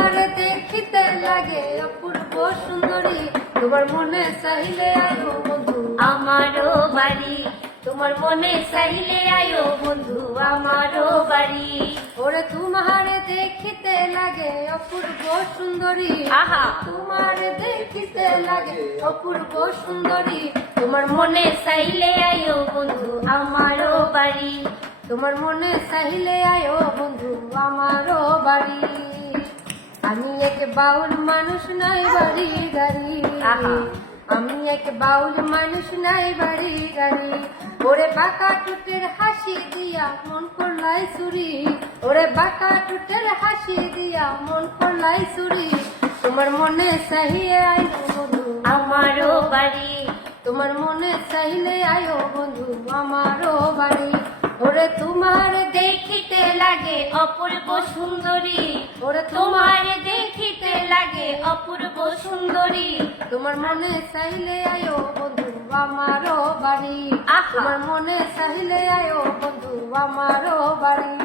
তোমার দেখিতে লাগে অপূর্ব সুন্দরী, তোমার মনে চাইলে আয়ো বন্ধু আমারও বাড়ি, তোমার মনে চাইলে আয়ো বন্ধু আমারও বাড়ি। ওরে তোমার দেখিতে লাগে অপূর্ব সুন্দরী, আহা তোমার দেখিতে লাগে অপূর্ব সুন্দরী, তোমার মনে চাইলে আয়ো বন্ধু আমারও বাড়ি। তোমার মনে চাইলে আয়ো বন্ধু আমারও বাড়ি। আমি এক বাউল মানুষ নাই বাড়ি গাড়ি, আহা। আমি এক বাউল মানুষ নাই বাড়ি গাড়ি। ওরে বাঁকা টুটের হাসি দিয়া মন করলাই চুরি, ওরে বাঁকা টুটের হাসি দিয়া মন করলাই চুরি। তোমার মনে চাইলে আয়ো বন্ধু আমারও বাড়ি, তোমার মনে চাইলে আয়ো বন্ধু আমারও বাড়ি। ওরে তোমার দেখিতে লাগে অপূর্ব সুন্দরী, ওরে তোমার দেখিতে লাগে অপূর্ব সুন্দরী। তোমার মনে চাইলে আয়ো বন্ধু আমারও বাড়ি, আহা। তোমার মনে চাইলে আয়ো বন্ধু আমারও বাড়ি।